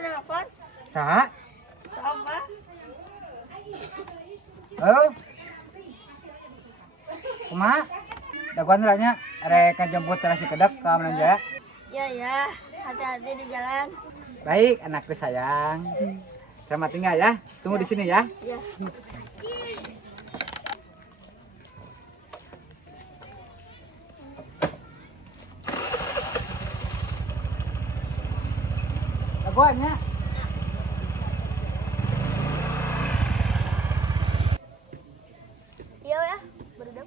nelpon. Saha? Coba. Halo. Kumaha? Daguan nanya rek ngajemput terasi kedek ka Menanjaya. Ya ya, hati-hati di jalan. Baik, anakku sayang. Selamat tinggal ya. Tunggu di sini ya. Ya. Daguannya. Iya ya, berudak.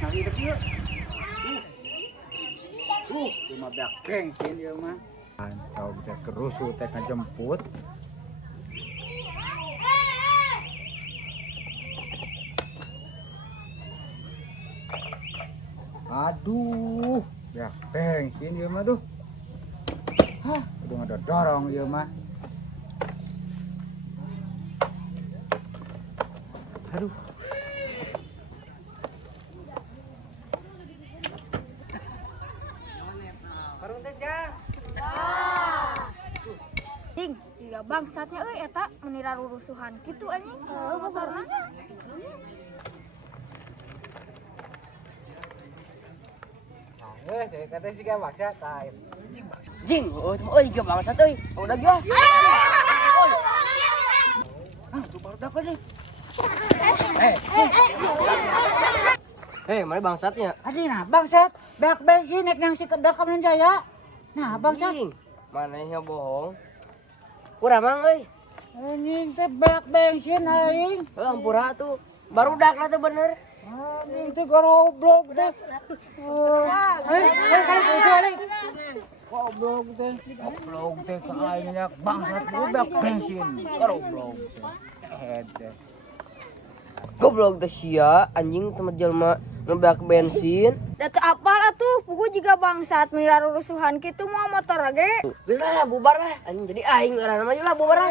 Nah, hidup yuk. Cuma beak bensin dia mah. Kau bisa kerusuh teh ngajemput. Aduh, beak bensin dia mah tuh. Hah, udah ada dorong dia mah. Aduh. Parung teh ja. Ding, iya bangsatnya euy eta menira rurusuhan kitu anjing. Heuh, motorna. Jadi kata sih gak maksa time. Jing, euy ge bangsat euy. Udah gua. Ah, tuh baru dapat nih. Hei, mana bangsatnya? Adi nah bangsat, beak bensin naik nang si kedek ka Menanjaya. Nah, bangsat. Jing, manehnya bohong. Kurang mang euy. Anjing teh beak bensin aing. Ampura tuh. Barudak lah tuh bener. Anjing teh goblok teh. Kali kusuh. Goblok teh. Goblok teh ka aing yak bangsat beak bensin. Goblok teh. Hede. Goblok teh sia anjing temen jelema ngebak bensin. Da teu apal atuh, pugu jiga bangsat menira rurusuhan kitu mah motor ge. Geus lah bubar lah anjing jadi aing urang mah lah bubar lah.